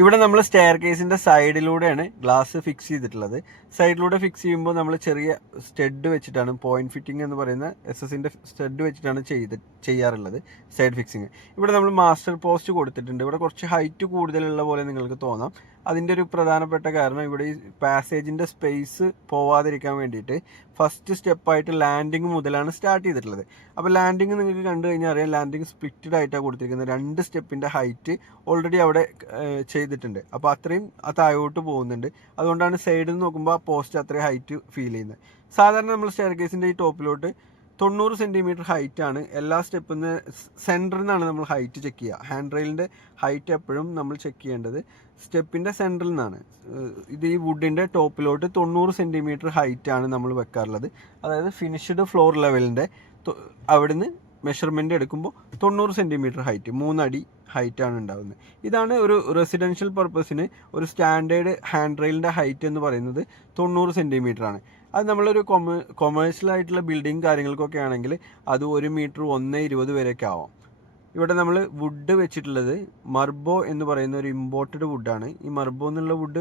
ഇവിടെ നമ്മൾ സ്റ്റെയർ കേസിന്റെ സൈഡിലൂടെയാണ് ഗ്ലാസ് ഫിക്സ് ചെയ്തിട്ടുള്ളത്. സൈഡിലൂടെ ഫിക്സ് ചെയ്യുമ്പോൾ നമ്മൾ ചെറിയ സ്റ്റഡ് വെച്ചിട്ടാണ്, പോയിന്റ് ഫിറ്റിംഗ് എന്ന് പറയുന്ന SS-ന്റെ സ്റ്റഡ് വെച്ചിട്ടാണ് ചെയ്യാറുള്ളത് സൈഡ് ഫിക്സിങ്. ഇവിടെ നമ്മൾ മാസ്റ്റർ പോസ്റ്റ് കൊടുത്തിട്ടുണ്ട്. ഇവിടെ കുറച്ച് ഹൈറ്റ് കൂടുതലുള്ള പോലെ നിങ്ങൾക്ക് തോന്നാം. അതിൻ്റെ ഒരു പ്രധാനപ്പെട്ട കാരണം ഇവിടെ ഈ പാസേജിൻ്റെ സ്പേസ് പോവാതിരിക്കാൻ വേണ്ടിയിട്ട് ഫസ്റ്റ് സ്റ്റെപ്പായിട്ട് ലാൻഡിങ് മുതലാണ് സ്റ്റാർട്ട് ചെയ്തിട്ടുള്ളത്. അപ്പോൾ ലാൻഡിങ് നിങ്ങൾക്ക് കണ്ടു കഴിഞ്ഞാൽ അറിയാം, ലാൻഡിങ് സ്പ്ലിറ്റഡ് ആയിട്ടാണ് കൊടുത്തിരിക്കുന്നത്. 2 സ്റ്റെപ്പിൻ്റെ ഹൈറ്റ് ഓൾറെഡി അവിടെ ചെയ്തിട്ടുണ്ട്. അപ്പോൾ അത്രയും താഴോട്ട് പോകുന്നുണ്ട്. അതുകൊണ്ടാണ് സൈഡിൽ നിന്ന് നോക്കുമ്പോൾ ആ പോസ്റ്റ് അത്രയും ഹൈറ്റ് ഫീൽ ചെയ്യുന്നത്. സാധാരണ നമ്മൾ സ്റ്റെയർ കേസിൻ്റെ ഈ ടോപ്പിലോട്ട് 90 സെൻറ്റിമീറ്റർ ഹൈറ്റാണ് എല്ലാ സ്റ്റെപ്പിൽ നിന്ന്, സെൻറ്ററിൽ നിന്നാണ് നമ്മൾ ഹൈറ്റ് ചെക്ക് ചെയ്യുക. ഹാൻഡ് റെയിലിൻ്റെ ഹൈറ്റ് എപ്പോഴും നമ്മൾ ചെക്ക് ചെയ്യേണ്ടത് സ്റ്റെപ്പിൻ്റെ സെൻറ്ററിൽ നിന്നാണ്. ഇത് ഈ വുഡിൻ്റെ ടോപ്പിലോട്ട് 90 സെൻറ്റിമീറ്റർ ഹൈറ്റാണ് നമ്മൾ വെക്കാറുള്ളത്. അതായത് ഫിനിഷ്ഡ് ഫ്ലോർ ലെവലിൻ്റെ അവിടുന്ന് മെഷർമെൻ്റ് എടുക്കുമ്പോൾ 90 സെൻറ്റിമീറ്റർ ഹൈറ്റ്, 3 അടി ഹൈറ്റാണ് ഉണ്ടാകുന്നത്. ഇതാണ് ഒരു റെസിഡൻഷ്യൽ പർപ്പസിന് ഒരു സ്റ്റാൻഡേർഡ് ഹാൻഡ് റെയിലിൻ്റെ ഹൈറ്റ് എന്ന് പറയുന്നത് 90 സെൻറ്റിമീറ്റർ ആണ്. അത് നമ്മളൊരു കൊമേഴ്ഷ്യൽ ആയിട്ടുള്ള ബിൽഡിംഗ് കാര്യങ്ങൾക്കൊക്കെ ആണെങ്കിൽ അത് 1 മീറ്റർ 1.20 വരെയൊക്കെ ആവാം. ഇവിടെ നമ്മൾ വുഡ് വെച്ചിട്ടുള്ളത് മർബോ എന്ന് പറയുന്ന ഒരു ഇമ്പോർട്ടഡ് വുഡാണ്. ഈ മർബോ എന്നുള്ള വുഡ്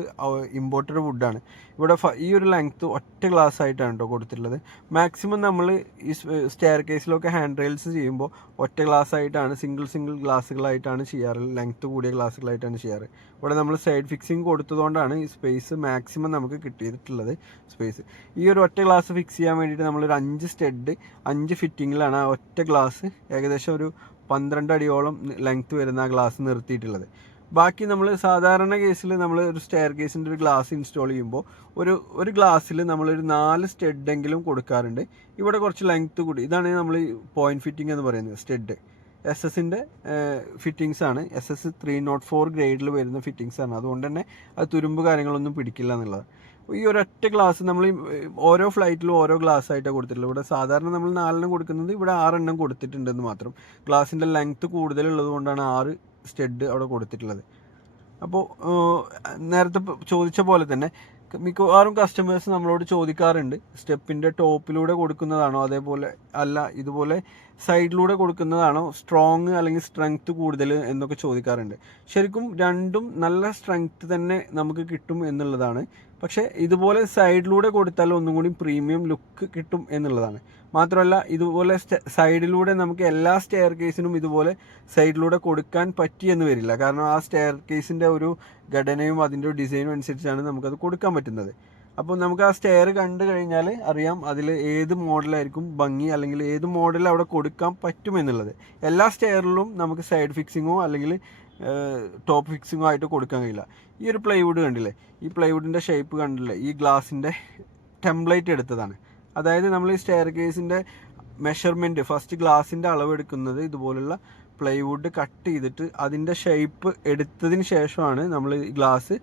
ഇമ്പോർട്ടഡ് വുഡാണ്. ഇവിടെ ഈ ഒരു ലെങ്ത്ത് ഒറ്റ ഗ്ലാസ് ആയിട്ടാണ് കേട്ടോ കൊടുത്തിട്ടുള്ളത്. മാക്സിമം നമ്മൾ ഈ സ്റ്റെയർ കേസിലൊക്കെ ഹാൻഡ് റെയിൽസ് ചെയ്യുമ്പോൾ ഒറ്റ ഗ്ലാസ് ആയിട്ടാണ്, സിംഗിൾ ഗ്ലാസ്സുകളായിട്ടാണ് ചെയ്യാറ്, ലെങ്ത്ത് കൂടിയ ഗ്ലാസ്സുകളായിട്ടാണ് ചെയ്യാറ്. ഇവിടെ നമ്മൾ സൈഡ് ഫിക്സിങ് കൊടുത്തതുകൊണ്ടാണ് ഈ സ്പേസ് മാക്സിമം നമുക്ക് കിട്ടിയിട്ടുള്ളത് സ്പേസ്. ഈ ഒരു ഒറ്റ ഗ്ലാസ് ഫിക്സ് ചെയ്യാൻ വേണ്ടിയിട്ട് നമ്മളൊരു 5 സ്റ്റഡ് 5 ഫിറ്റിങ്ങിലാണ് ആ ഒറ്റ ഗ്ലാസ് ഏകദേശം ഒരു 12 അടിയോളം ലെങ്ത്ത് വരുന്ന ആ ഗ്ലാസ് നിർത്തിയിട്ടുള്ളത്. ബാക്കി നമ്മൾ സാധാരണ കേസിൽ നമ്മൾ ഒരു സ്റ്റെയർ കേസിൻ്റെ ഒരു ഗ്ലാസ് ഇൻസ്റ്റാൾ ചെയ്യുമ്പോൾ ഒരു ഗ്ലാസ്സിൽ നമ്മളൊരു 4 സ്റ്റെഡെങ്കിലും കൊടുക്കാറുണ്ട്. ഇവിടെ കുറച്ച് ലെങ്ത്ത് കൂടി, ഇതാണ് നമ്മൾ പോയിന്റ് ഫിറ്റിംഗ് എന്ന് പറയുന്നത്. സ്റ്റെഡ് SS-ൻ്റെ ഫിറ്റിങ്സ് ആണ്, SS 304 ഗ്രേഡിൽ വരുന്ന ഫിറ്റിങ്സ് ആണ്. അതുകൊണ്ട് തന്നെ അത് തുരുമ്പ് കാര്യങ്ങളൊന്നും പിടിക്കില്ല എന്നുള്ളത്. ഈ ഒരൊറ്റ ഗ്ലാസ് നമ്മൾ ഓരോ ഫ്ലൈറ്റിലും ഓരോ ഗ്ലാസ് ആയിട്ടാണ് കൊടുത്തിട്ടുള്ളത്. ഇവിടെ സാധാരണ നമ്മൾ 4 കൊടുക്കുന്നത്, ഇവിടെ 6 കൊടുത്തിട്ടുണ്ടെന്ന് മാത്രം. ഗ്ലാസിൻ്റെ ലെങ്ത്ത് കൂടുതലുള്ളത് കൊണ്ടാണ് 6 സ്റ്റഡ് അവിടെ കൊടുത്തിട്ടുള്ളത്. അപ്പോൾ നേരത്തെ ചോദിച്ച പോലെ തന്നെ മിക്കവാറും കസ്റ്റമേഴ്സ് നമ്മളോട് ചോദിക്കാറുണ്ട്, സ്റ്റെപ്പിൻ്റെ ടോപ്പിലൂടെ കൊടുക്കുന്നതാണോ അതേപോലെ അല്ല ഇതുപോലെ സൈഡിലൂടെ കൊടുക്കുന്നതാണോ സ്ട്രോങ് അല്ലെങ്കിൽ സ്ട്രെങ്ത്ത് കൂടുതൽ എന്നൊക്കെ ചോദിക്കാറുണ്ട്. ശരിക്കും രണ്ടും നല്ല സ്ട്രെങ്ത്ത് തന്നെ നമുക്ക് കിട്ടും എന്നുള്ളതാണ്. പക്ഷേ ഇതുപോലെ സൈഡിലൂടെ കൊടുത്താൽ ഒന്നും കൂടി പ്രീമിയം ലുക്ക് കിട്ടും എന്നുള്ളതാണ്. മാത്രമല്ല ഇതുപോലെ സൈഡിലൂടെ നമുക്ക് എല്ലാ സ്റ്റെയർ കേസിനും ഇതുപോലെ സൈഡിലൂടെ കൊടുക്കാൻ പറ്റിയെന്ന് വരില്ല. കാരണം ആ സ്റ്റെയർ കേസിൻ്റെ ഒരു ഘടനയും അതിൻ്റെ ഒരു ഡിസൈനും അനുസരിച്ചാണ് നമുക്കത് കൊടുക്കാൻ പറ്റുന്നത്. അപ്പോൾ നമുക്ക് ആ സ്റ്റെയർ കണ്ടു കഴിഞ്ഞാൽ അറിയാം അതിൽ ഏത് മോഡലായിരിക്കും ഭംഗി, അല്ലെങ്കിൽ ഏത് മോഡൽ അവിടെ കൊടുക്കാൻ പറ്റുമെന്നുള്ളത്. എല്ലാ സ്റ്റെയറിലും നമുക്ക് സൈഡ് ഫിക്സിങ്ങോ അല്ലെങ്കിൽ ടോപ്പ് ഫിക്സിങ്ങോ ആയിട്ട് കൊടുക്കാൻ കഴിയില്ല. ഈ ഒരു പ്ലൈവുഡ് കണ്ടില്ലേ, ഈ പ്ലൈവുഡിൻ്റെ ഷേപ്പ് കണ്ടില്ലേ, ഈ ഗ്ലാസിൻ്റെ ടെംപ്ലേറ്റ് എടുത്തതാണ്. അതായത് നമ്മൾ ഈ സ്റ്റെയർ കേസിൻ്റെ മെഷർമെൻറ്റ് ഫസ്റ്റ് ഗ്ലാസിൻ്റെ അളവെടുക്കുന്നത് ഇതുപോലുള്ള പ്ലൈവുഡ് കട്ട് ചെയ്തിട്ട് അതിൻ്റെ ഷേപ്പ് എടുത്തതിന് ശേഷമാണ് നമ്മൾ ഈ ഗ്ലാസ്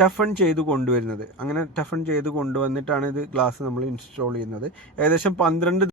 ടഫൺ ചെയ്ത് കൊണ്ടുവരുന്നത്. അങ്ങനെ ടഫൺ ചെയ്ത് കൊണ്ടുവന്നിട്ടാണ് ഇത് ഗ്ലാസ് നമ്മൾ ഇൻസ്റ്റാൾ ചെയ്യുന്നത്. ഏകദേശം 12